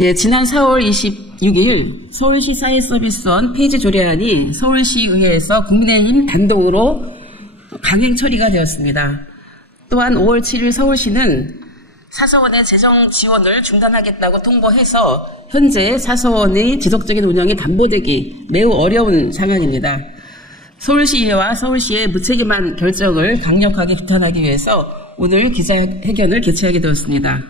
예, 지난 4월 26일 서울시 사회서비스원 폐지 조례안이 서울시의회에서 국민의힘 단독으로 강행 처리가 되었습니다. 또한 5월 7일 서울시는 사서원의 재정 지원을 중단하겠다고 통보해서 현재 사서원의 지속적인 운영이 담보되기 매우 어려운 상황입니다. 서울시의회와 서울시의 무책임한 결정을 강력하게 비판하기 위해서 오늘 기자회견을 개최하게 되었습니다.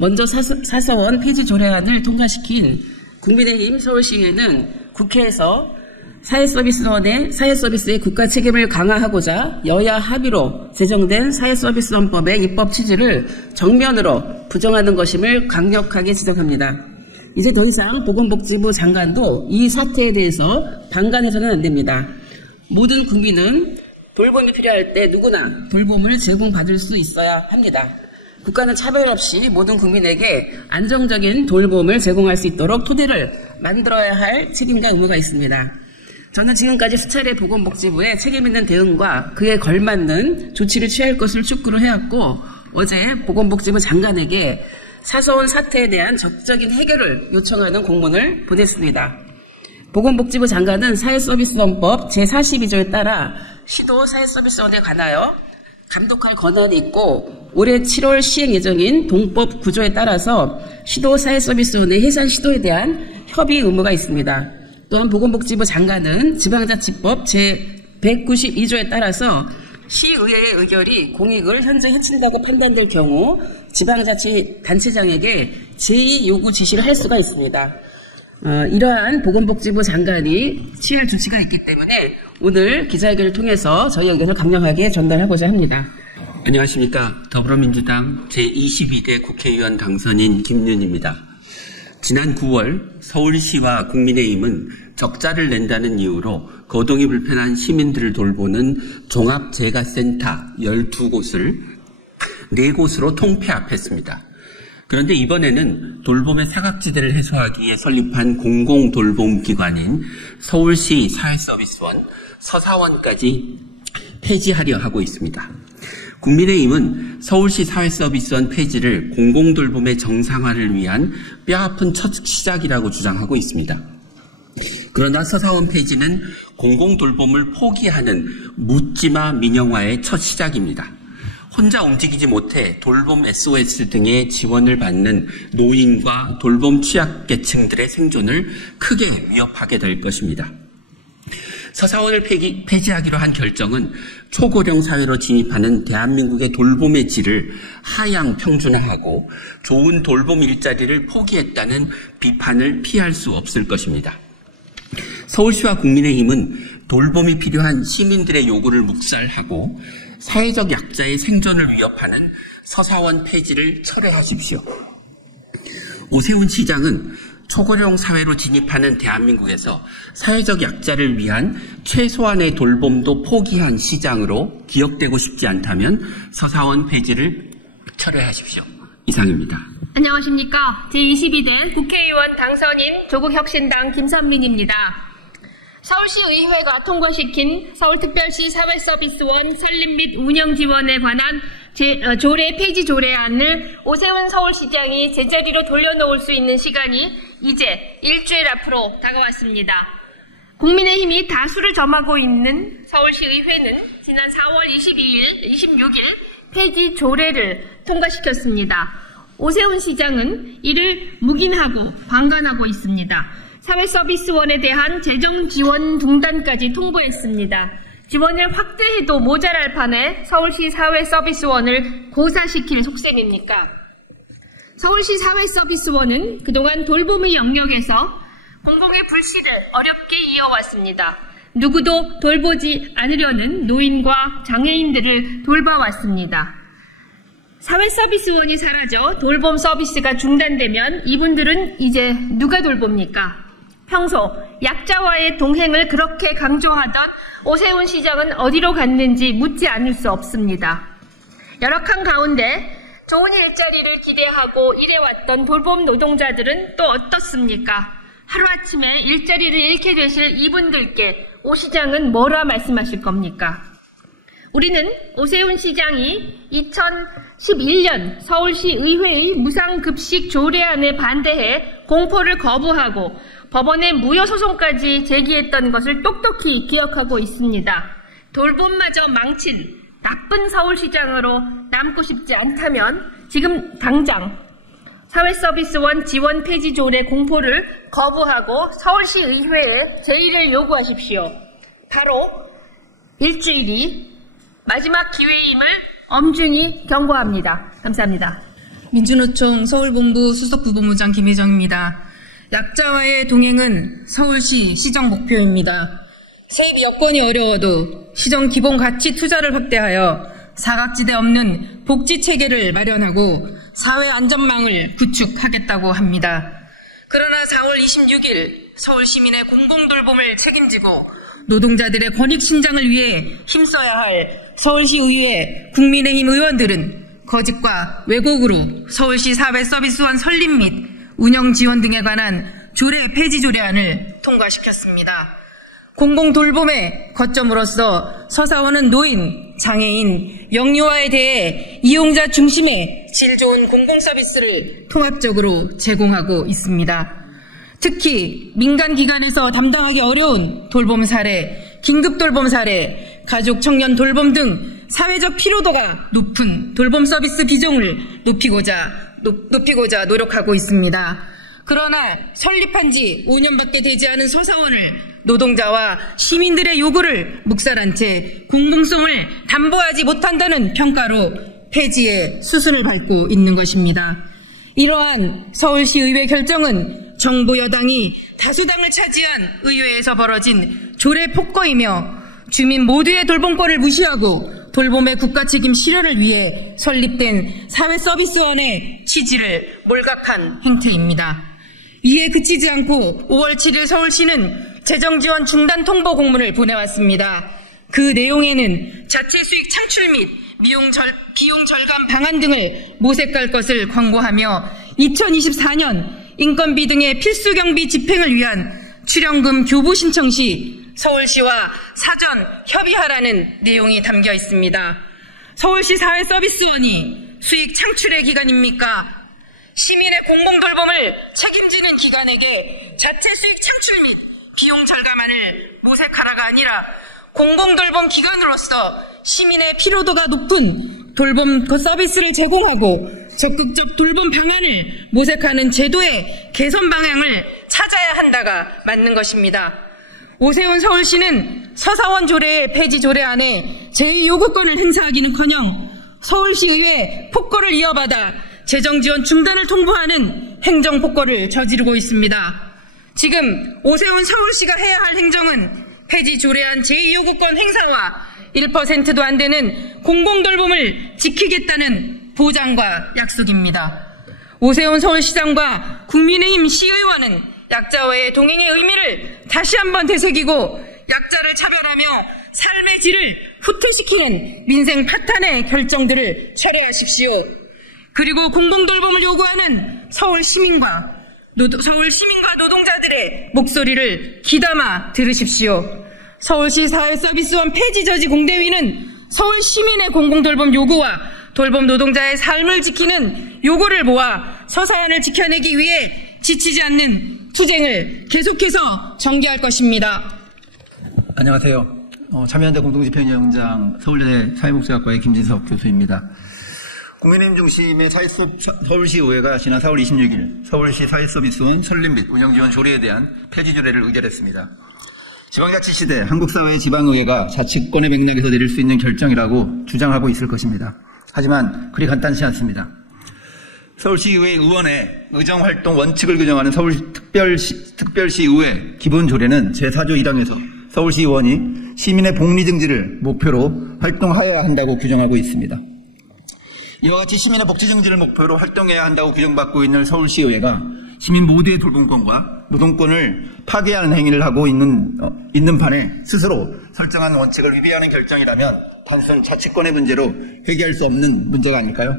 먼저 사서원 폐지 조례안을 통과시킨 국민의힘 서울시의회는 국회에서 사회서비스의 국가 책임을 강화하고자 여야 합의로 제정된 사회서비스원법의 입법 취지를 정면으로 부정하는 것임을 강력하게 지적합니다. 이제 더 이상 보건복지부 장관도 이 사태에 대해서 방관해서는 안 됩니다. 모든 국민은 돌봄이 필요할 때 누구나 돌봄을 제공받을 수 있어야 합니다. 국가는 차별 없이 모든 국민에게 안정적인 돌봄을 제공할 수 있도록 토대를 만들어야 할 책임과 의무가 있습니다. 저는 지금까지 수차례 보건복지부의 책임있는 대응과 그에 걸맞는 조치를 취할 것을 촉구를 해왔고 어제 보건복지부 장관에게 사서원 사태에 대한 적극적인 해결을 요청하는 공문을 보냈습니다. 보건복지부 장관은 사회서비스원법 제42조에 따라 시도 사회서비스원에 관하여 감독할 권한이 있고 올해 7월 시행 예정인 동법 구조에 따라서 시도 사회서비스원의 해산 시도에 대한 협의 의무가 있습니다. 또한 보건복지부 장관은 지방자치법 제192조에 따라서 시의회의 의결이 공익을 현재 해친다고 판단될 경우 지방자치단체장에게 제2 요구 지시를 할 수가 있습니다. 이러한 보건복지부 장관이 취할 조치가 있기 때문에 오늘 기자회견을 통해서 저희 의견을 강력하게 전달하고자 합니다. 안녕하십니까. 더불어민주당 제22대 국회의원 당선인 김윤입니다. 지난 9월 서울시와 국민의힘은 적자를 낸다는 이유로 거동이 불편한 시민들을 돌보는 종합재가센터 12곳을 4곳으로 통폐합했습니다. 그런데 이번에는 돌봄의 사각지대를 해소하기 위해 설립한 공공돌봄기관인 서울시 사회서비스원, 서사원까지 폐지하려 하고 있습니다. 국민의힘은 서울시 사회서비스원 폐지를 공공돌봄의 정상화를 위한 뼈아픈 첫 시작이라고 주장하고 있습니다. 그러나 서사원 폐지는 공공돌봄을 포기하는 묻지마 민영화의 첫 시작입니다. 혼자 움직이지 못해 돌봄 SOS 등의 지원을 받는 노인과 돌봄 취약계층들의 생존을 크게 위협하게 될 것입니다. 서사원을 폐지하기로 한 결정은 초고령 사회로 진입하는 대한민국의 돌봄의 질을 하향 평준화하고 좋은 돌봄 일자리를 포기했다는 비판을 피할 수 없을 것입니다. 서울시와 국민의힘은 돌봄이 필요한 시민들의 요구를 묵살하고 사회적 약자의 생존을 위협하는 서사원 폐지를 철회하십시오. 오세훈 시장은 초고령 사회로 진입하는 대한민국에서 사회적 약자를 위한 최소한의 돌봄도 포기한 시장으로 기억되고 싶지 않다면 서사원 폐지를 철회하십시오. 이상입니다. 안녕하십니까. 제22대 국회의원 당선인 조국혁신당 김선민입니다. 서울시의회가 통과시킨 서울특별시 사회서비스원 설립 및 운영 지원에 관한 조례 폐지 조례안을 오세훈 서울시장이 제자리로 돌려놓을 수 있는 시간이 이제 일주일 앞으로 다가왔습니다. 국민의힘이 다수를 점하고 있는 서울시의회는 지난 4월 26일 폐지 조례를 통과시켰습니다. 오세훈 시장은 이를 묵인하고 방관하고 있습니다. 사회서비스원에 대한 재정 지원 중단까지 통보했습니다. 지원을 확대해도 모자랄 판에 서울시 사회서비스원을 고사시킬 속셈입니까? 서울시 사회서비스원은 그동안 돌봄의 영역에서 공공의 불씨를 어렵게 이어왔습니다. 누구도 돌보지 않으려는 노인과 장애인들을 돌봐왔습니다. 사회서비스원이 사라져 돌봄 서비스가 중단되면 이분들은 이제 누가 돌봅니까? 평소 약자와의 동행을 그렇게 강조하던 오세훈 시장은 어디로 갔는지 묻지 않을 수 없습니다. 열악한 가운데 좋은 일자리를 기대하고 일해왔던 돌봄 노동자들은 또 어떻습니까? 하루아침에 일자리를 잃게 되실 이분들께 오 시장은 뭐라 말씀하실 겁니까? 우리는 오세훈 시장이 2011년 서울시 의회의 무상급식 조례안에 반대해 공포를 거부하고 법원에 무효소송까지 제기했던 것을 똑똑히 기억하고 있습니다. 돌봄마저 망친 나쁜 서울시장으로 남고 싶지 않다면 지금 당장 사회서비스원 지원 폐지 조례 공포를 거부하고 서울시 의회에 제의를 요구하십시오. 바로 일주일 뒤 마지막 기회임을 엄중히 경고합니다. 감사합니다. 민주노총 서울본부 수석부본부장 김혜정입니다. 약자와의 동행은 서울시 시정 목표입니다. 세입 여건이 어려워도 시정 기본 가치 투자를 확대하여 사각지대 없는 복지체계를 마련하고 사회 안전망을 구축하겠다고 합니다. 그러나 4월 26일 서울 시민의 공공돌봄을 책임지고 노동자들의 권익 신장을 위해 힘써야 할 서울시 의회 국민의힘 의원들은 거짓과 왜곡으로 서울시 사회서비스원 설립 및 운영 지원 등에 관한 조례 폐지 조례안을 통과시켰습니다. 공공돌봄의 거점으로서 서사원은 노인, 장애인, 영유아에 대해 이용자 중심의 질 좋은 공공서비스를 통합적으로 제공하고 있습니다. 특히 민간기관에서 담당하기 어려운 돌봄 사례, 긴급돌봄 사례, 가족 청년 돌봄 등 사회적 피로도가 높은 돌봄 서비스 비중을 높이고자 노력하고 있습니다. 그러나 설립한 지 5년밖에 되지 않은 서사원을 노동자와 시민들의 요구를 묵살한 채 공공성을 담보하지 못한다는 평가로 폐지의 수순을 밟고 있는 것입니다. 이러한 서울시 의회 결정은 정부 여당이 다수당을 차지한 의회에서 벌어진 조례 폭거이며 주민 모두의 돌봄권을 무시하고 돌봄의 국가책임 실현을 위해 설립된 사회서비스원의 취지를 몰각한 행태입니다. 이에 그치지 않고 5월 7일 서울시는 재정지원 중단 통보 공문을 보내왔습니다. 그 내용에는 자체 수익 창출 및 비용 절감 방안 등을 모색할 것을 광고하며 2024년 인건비 등의 필수 경비 집행을 위한 출연금 교부 신청 시 서울시와 사전 협의하라는 내용이 담겨 있습니다. 서울시 사회서비스원이 수익 창출의 기관입니까? 시민의 공공돌봄을 책임지는 기관에게 자체 수익 창출 및 비용 절감안을 모색하라가 아니라 공공돌봄 기관으로서 시민의 피로도가 높은 돌봄 서비스를 제공하고 적극적 돌봄 방안을 모색하는 제도의 개선 방향을 찾아야 한다가 맞는 것입니다. 오세훈 서울시는 서사원 조례의 폐지 조례안에 제2요구권을 행사하기는커녕 서울시의회 폭거를 이어받아 재정지원 중단을 통보하는 행정폭거를 저지르고 있습니다. 지금 오세훈 서울시가 해야 할 행정은 폐지 조례안 제2요구권 행사와 1%도 안 되는 공공돌봄을 지키겠다는 보장과 약속입니다. 오세훈 서울시장과 국민의힘 시의원은 약자와의 동행의 의미를 다시 한번 되새기고 약자를 차별하며 삶의 질을 후퇴시키는 민생 파탄의 결정들을 철회하십시오. 그리고 공공돌봄을 요구하는 서울 시민과 노동자들의 목소리를 귀담아 들으십시오. 서울시 사회서비스원 폐지 저지 공대위는 서울 시민의 공공돌봄 요구와 돌봄 노동자의 삶을 지키는 요구를 모아 서사안을 지켜내기 위해 지치지 않는 투쟁을 계속해서 전개할 것입니다. 안녕하세요. 참여연대 공동집행위원장 서울연대 사회복지학과의 김진석 교수입니다. 국민의힘 중심의 서울시의회가 지난 4월 26일 서울시 사회서비스원 설립 및 운영지원 조례에 대한 폐지 조례를 의결했습니다. 지방자치 시대 한국 사회의 지방의회가 자치권의 맥락에서 내릴 수 있는 결정이라고 주장하고 있을 것입니다. 하지만 그리 간단치 않습니다. 서울시의회 의원의 의정활동 원칙을 규정하는 서울특별시의회 기본조례는 제4조 1항에서 서울시의원이 시민의 복리증진을 목표로 활동하여야 한다고 규정하고 있습니다. 이와 같이 시민의 복지증진을 목표로 활동해야 한다고 규정받고 있는 서울시의회가 시민 모두의 돌봄권과 노동권을 파괴하는 행위를 하고 있는 판에 스스로 설정한 원칙을 위배하는 결정이라면 단순 자치권의 문제로 해결할 수 없는 문제가 아닐까요?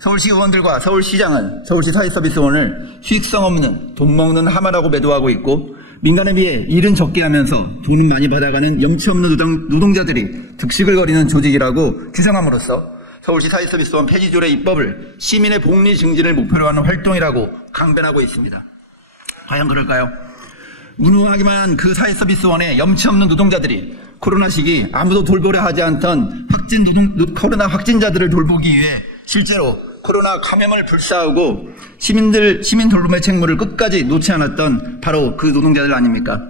서울시 의원들과 서울시장은 서울시 사회서비스원을 수익성 없는 돈 먹는 하마라고 매도하고 있고 민간에 비해 일은 적게 하면서 돈은 많이 받아가는 염치 없는 노동자들이 득식을 거리는 조직이라고 규정함으로써 서울시 사회서비스원 폐지조례 입법을 시민의 복리 증진을 목표로 하는 활동이라고 강변하고 있습니다. 과연 그럴까요? 무능하기만 그 사회서비스원의 염치 없는 노동자들이 코로나 시기 아무도 돌보려 하지 않던 코로나 확진자들을 돌보기 위해 실제로 코로나 감염을 불사하고 시민 돌봄의 책무를 끝까지 놓지 않았던 바로 그 노동자들 아닙니까?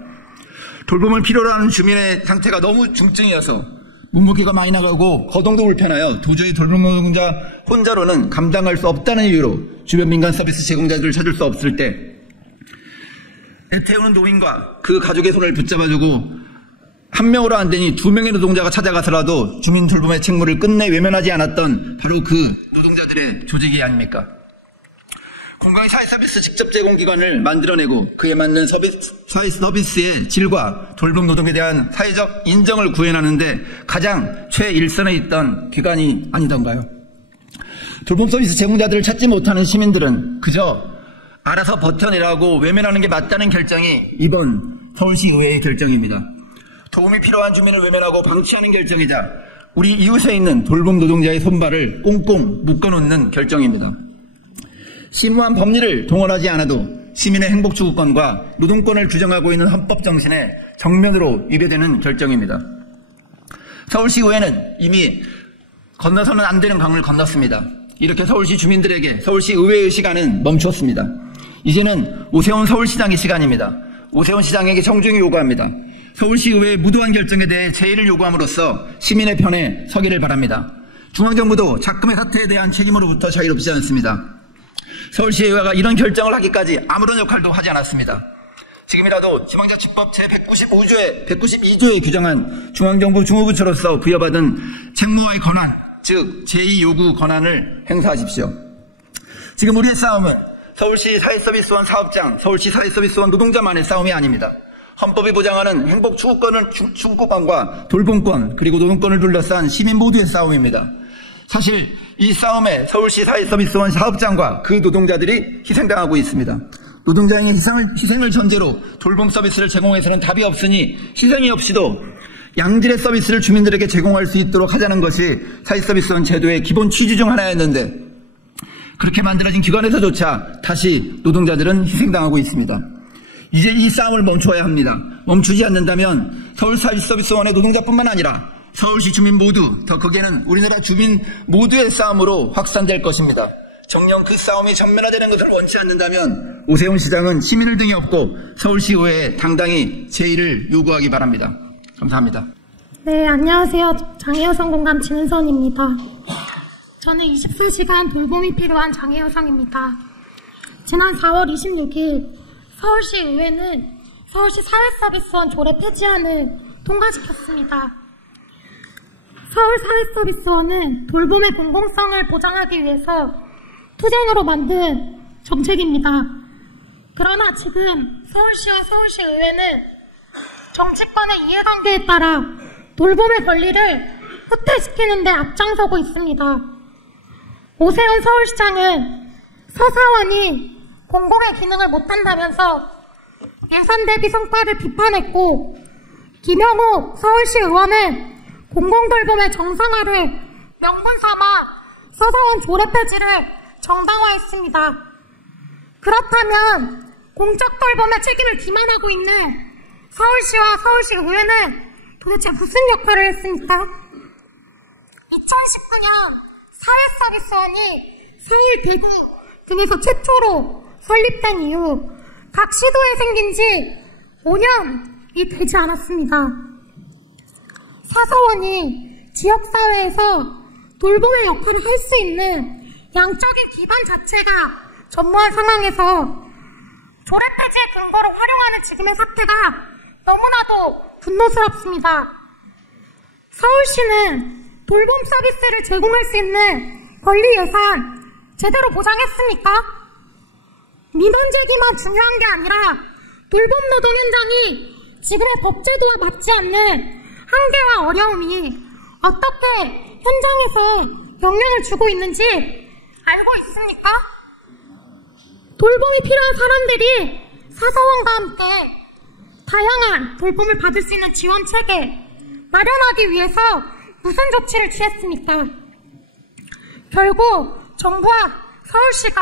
돌봄을 필요로 하는 주민의 상태가 너무 중증이어서 문무기가 많이 나가고 거동도 불편하여 도저히 돌봄 노동자 혼자로는 감당할 수 없다는 이유로 주변 민간 서비스 제공자들을 찾을 수 없을 때 애태우는 노인과 그 가족의 손을 붙잡아주고 한 명으로 안 되니 2명의 노동자가 찾아가서라도 주민 돌봄의 책무를 끝내 외면하지 않았던 바로 그 노동자들의 조직이 아닙니까? 공공의 사회서비스 직접 제공기관을 만들어내고 그에 맞는 사회서비스의 질과 돌봄 노동에 대한 사회적 인정을 구현하는데 가장 최일선에 있던 기관이 아니던가요? 돌봄 서비스 제공자들을 찾지 못하는 시민들은 그저 알아서 버텨내라고 외면하는 게 맞다는 결정이 이번 서울시 의회의 결정입니다. 도움이 필요한 주민을 외면하고 방치하는 결정이자 우리 이웃에 있는 돌봄 노동자의 손발을 꽁꽁 묶어놓는 결정입니다. 심오한 법리를 동원하지 않아도 시민의 행복 추구권과 노동권을 규정하고 있는 헌법 정신에 정면으로 위배되는 결정입니다. 서울시 의회는 이미 건너서는 안 되는 강을 건넜습니다. 이렇게 서울시 주민들에게 서울시 의회의 시간은 멈췄습니다. 이제는 오세훈 서울시장의 시간입니다. 오세훈 시장에게 정중히 요구합니다. 서울시의회의 무도한 결정에 대해 제의를 요구함으로써 시민의 편에 서기를 바랍니다. 중앙정부도 작금의 사태에 대한 책임으로부터 자유롭지 않습니다. 서울시의회가 이런 결정을 하기까지 아무런 역할도 하지 않았습니다. 지금이라도 지방자치법 제192조에 규정한 중앙정부 중후부처로서 부여받은 책무와의 권한, 즉 제2요구 권한을 행사하십시오. 지금 우리의 싸움은 서울시 사회서비스원 사업장, 서울시 사회서비스원 노동자만의 싸움이 아닙니다. 헌법이 보장하는 행복 추구권과 돌봄권 그리고 노동권을 둘러싼 시민 모두의 싸움입니다. 사실 이 싸움에 서울시 사회서비스원 사업장과 그 노동자들이 희생당하고 있습니다. 노동자의 희생을 전제로 돌봄 서비스를 제공해서는 답이 없으니 희생이 없이도 양질의 서비스를 주민들에게 제공할 수 있도록 하자는 것이 사회서비스원 제도의 기본 취지 중 하나였는데 그렇게 만들어진 기관에서조차 다시 노동자들은 희생당하고 있습니다. 이제 이 싸움을 멈춰야 합니다. 멈추지 않는다면 서울사회서비스원의 노동자뿐만 아니라 서울시 주민 모두, 더 크게는 우리나라 주민 모두의 싸움으로 확산될 것입니다. 정녕 그 싸움이 전면화되는 것을 원치 않는다면 오세훈 시장은 시민을 등에 업고 서울시 의회에 당당히 제의를 요구하기 바랍니다. 감사합니다. 네, 안녕하세요. 장애여성 공감 진은선입니다. 저는 24시간 돌봄이 필요한 장애여성입니다. 지난 4월 26일 서울시 의회는 서울시 사회서비스원 조례 폐지안을 통과시켰습니다. 서울 사회서비스원은 돌봄의 공공성을 보장하기 위해서 투쟁으로 만든 정책입니다. 그러나 지금 서울시와 서울시의회는 정치권의 이해관계에 따라 돌봄의 권리를 후퇴시키는 데 앞장서고 있습니다. 오세훈 서울시장은 서사원이 공공의 기능을 못한다면서 예산 대비 성과를 비판했고, 김영욱 서울시 의원은 공공돌봄의 정상화를 명분 삼아 서사원 조례 폐지를 정당화했습니다. 그렇다면 공적 돌봄의 책임을 기만하고 있는 서울시와 서울시의회는 도대체 무슨 역할을 했습니까? 2019년 사회서비스원이 서울, 대구 등에서 최초로 설립된 이후 각 시도에 생긴 지 5년이 되지 않았습니다. 사서원이 지역사회에서 돌봄의 역할을 할 수 있는 양적인 기반 자체가 전무한 상황에서 조례 폐지의 근거로 활용하는 지금의 사태가 너무나도 분노스럽습니다. 서울시는 돌봄 서비스를 제공할 수 있는 권리 예산 제대로 보장했습니까? 민원 제기만 중요한 게 아니라 돌봄 노동 현장이 지금의 법제도와 맞지 않는 한계와 어려움이 어떻게 현장에서 영향을 주고 있는지 알고 있습니까? 돌봄이 필요한 사람들이 사서원과 함께 다양한 돌봄을 받을 수 있는 지원 체계 마련하기 위해서 무슨 조치를 취했습니까? 결국 정부와 서울시가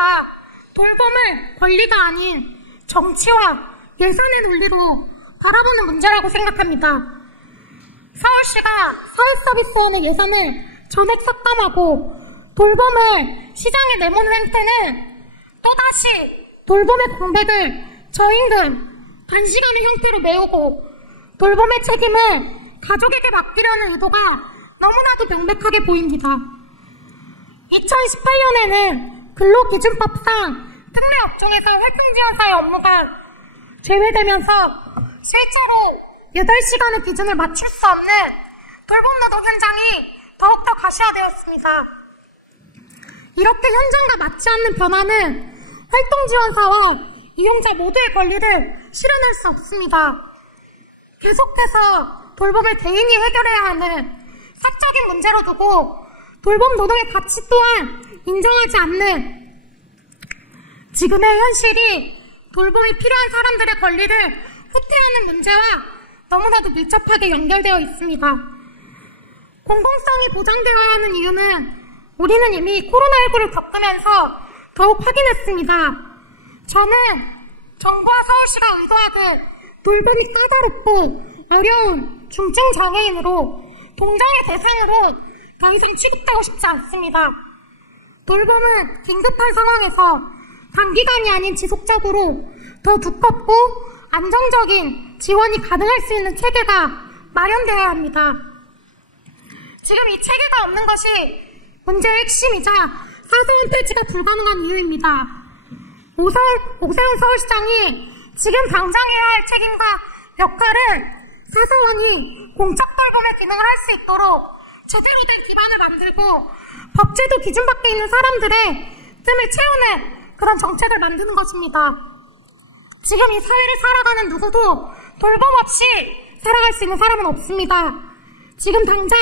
돌봄을 권리가 아닌 정치와 예산의 논리로 바라보는 문제라고 생각합니다. 서울시가 사회서비스원의 예산을 전액 삭감하고 돌봄을 시장에 내모는 행태는 또다시 돌봄의 공백을 저임금, 단시간의 형태로 메우고 돌봄의 책임을 가족에게 맡기려는 의도가 너무나도 명백하게 보입니다. 2018년에는 근로기준법상 특례업종에서 활동지원사의 업무가 제외되면서 실제로 8시간의 기준을 맞출 수 없는 돌봄노동 현장이 더욱더 가시화되었습니다. 이렇게 현장과 맞지 않는 변화는 활동지원사와 이용자 모두의 권리를 실현할 수 없습니다. 계속해서 돌봄을 개인이 해결해야 하는 사적인 문제로 두고 돌봄 노동의 가치 또한 인정하지 않는 지금의 현실이 돌봄이 필요한 사람들의 권리를 후퇴하는 문제와 너무나도 밀접하게 연결되어 있습니다. 공공성이 보장되어야 하는 이유는 우리는 이미 코로나19를 겪으면서 더욱 확인했습니다. 저는 정부와 서울시가 의도하듯 돌봄이 까다롭고 어려운 중증 장애인으로 동정의 대상으로 더 이상 취급하고 싶지 않습니다. 돌봄은 긴급한 상황에서 단기간이 아닌 지속적으로 더 두껍고 안정적인 지원이 가능할 수 있는 체계가 마련되어야 합니다. 지금 이 체계가 없는 것이 문제의 핵심이자 사소한 폐지가 불가능한 이유입니다. 오세훈 서울시장이 지금 당장 해야 할 책임과 역할은 사소원이 공적 돌봄의 기능을 할 수 있도록 제대로 된 기반을 만들고 법제도 기준 밖에 있는 사람들의 틈을 채우는 그런 정책을 만드는 것입니다. 지금 이 사회를 살아가는 누구도 돌봄 없이 살아갈 수 있는 사람은 없습니다. 지금 당장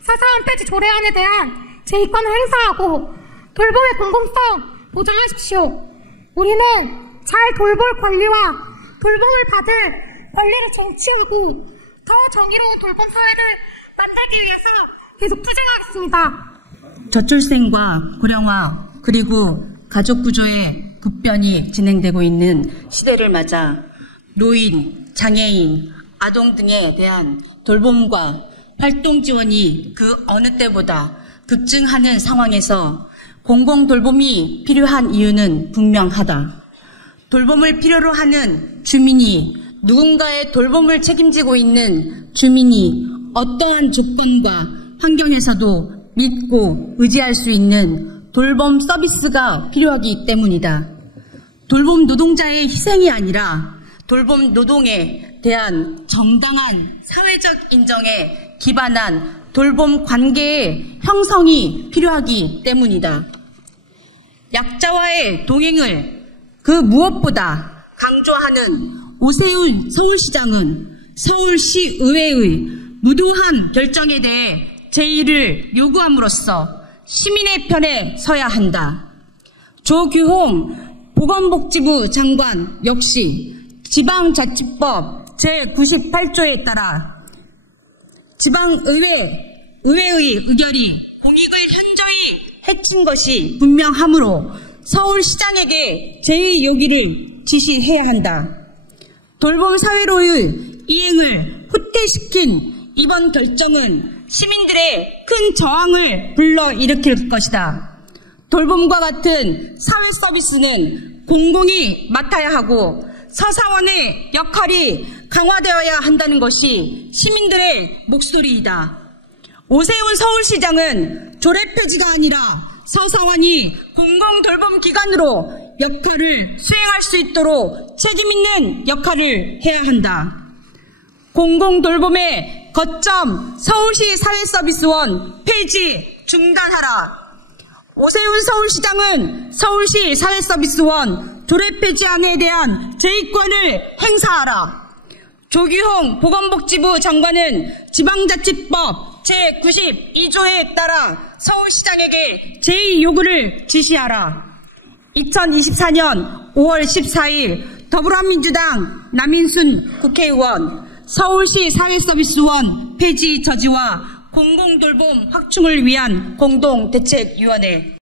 사사원 폐지 조례안에 대한 제의권을 행사하고 돌봄의 공공성 보장하십시오. 우리는 잘 돌볼 권리와 돌봄을 받을 권리를 쟁취하고 더 정의로운 돌봄 사회를 만들기 위해서 계속 투쟁하겠습니다. 저출생과 고령화 그리고 가족 구조의 급변이 진행되고 있는 시대를 맞아 노인, 장애인, 아동 등에 대한 돌봄과 활동 지원이 그 어느 때보다 급증하는 상황에서 공공돌봄이 필요한 이유는 분명하다. 돌봄을 필요로 하는 주민이 누군가의 돌봄을 책임지고 있는 주민이 어떠한 조건과 환경에서도 믿고 의지할 수 있는 돌봄 서비스가 필요하기 때문이다. 돌봄 노동자의 희생이 아니라 돌봄 노동에 대한 정당한 사회적 인정에 기반한 돌봄 관계의 형성이 필요하기 때문이다. 약자와의 동행을 그 무엇보다 강조하는 오세훈 서울시장은 서울시의회의 무도한 결정에 대해 제의를 요구함으로써 시민의 편에 서야 한다. 조규홍 보건복지부 장관 역시 지방자치법 제98조에 따라 지방의회의 의결이 공익을 현저히 해친 것이 분명하므로 서울시장에게 제의 요구를 지시해야 한다. 돌봄 사회로의 이행을 후퇴시킨 이번 결정은 시민들의 큰 저항을 불러일으킬 것이다. 돌봄과 같은 사회 서비스는 공공이 맡아야 하고 서사원의 역할이 강화되어야 한다는 것이 시민들의 목소리이다. 오세훈 서울시장은 조례 폐지가 아니라 서사원이 공공돌봄기관으로 역할을 수행할 수 있도록 책임있는 역할을 해야 한다. 공공돌봄의 거점 서울시 사회서비스원 폐지 중단하라. 오세훈 서울시장은 서울시 사회서비스원 조례 폐지안에 대한 제의권을 행사하라. 조규홍 보건복지부 장관은 지방자치법 제92조에 따라 서울시장에게 제의 요구를 지시하라. 2024년 5월 14일 더불어민주당 남인순 국회의원 서울시 사회서비스원 폐지 저지와 공공돌봄 확충을 위한 공동대책위원회